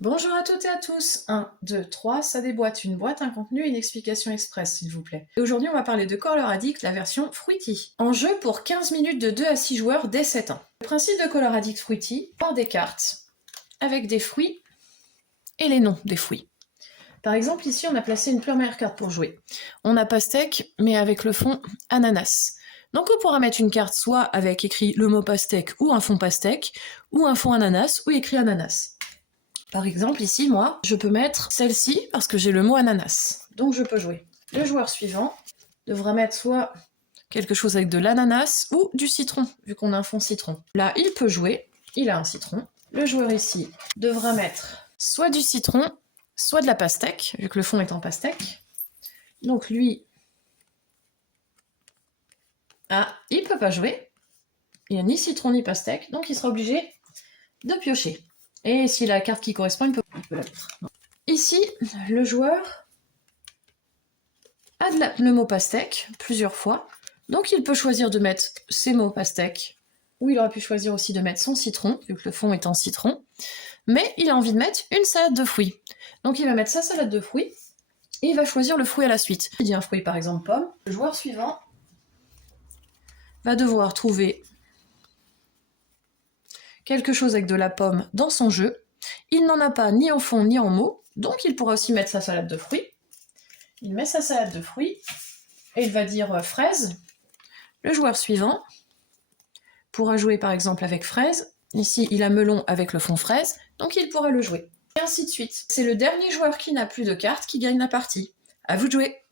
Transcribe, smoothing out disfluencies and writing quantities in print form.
Bonjour à toutes et à tous. 1, 2, 3, ça déboîte. Une boîte, un contenu et une explication express, s'il vous plaît. Et aujourd'hui, on va parler de Color Addict, la version Fruity. En jeu pour 15 minutes de 2 à 6 joueurs dès 7 ans. Le principe de Color Addict Fruity, part des cartes avec des fruits et les noms des fruits. Par exemple, ici, on a placé une première carte pour jouer. On a pastèque, mais avec le fond ananas. Donc on pourra mettre une carte soit avec écrit le mot pastèque ou un fond pastèque, ou un fond ananas ou écrit ananas. Par exemple, ici, moi, je peux mettre celle-ci parce que j'ai le mot ananas. Donc je peux jouer. Le joueur suivant devra mettre soit quelque chose avec de l'ananas ou du citron, vu qu'on a un fond citron. Là, il peut jouer, il a un citron. Le joueur ici devra mettre soit du citron, soit de la pastèque, vu que le fond est en pastèque. Donc lui, il peut pas jouer. Il n'y a ni citron ni pastèque, donc il sera obligé de piocher. Et s'il a la carte qui correspond, il peut la mettre. Ici, le joueur a le mot pastèque plusieurs fois, donc il peut choisir de mettre ses mots pastèque, ou il aurait pu choisir aussi de mettre son citron, vu que le fond est en citron, mais il a envie de mettre une salade de fruits. Donc il va mettre sa salade de fruits, et il va choisir le fruit à la suite. Il dit un fruit, par exemple pomme. Le joueur suivant va devoir trouver quelque chose avec de la pomme dans son jeu. Il n'en a pas ni en fond ni en mots, donc il pourra aussi mettre sa salade de fruits. Il met sa salade de fruits, et il va dire fraise. Le joueur suivant pourra jouer par exemple avec fraise. Ici, il a melon avec le fond fraise, donc il pourra le jouer. Et ainsi de suite. C'est le dernier joueur qui n'a plus de cartes qui gagne la partie. À vous de jouer!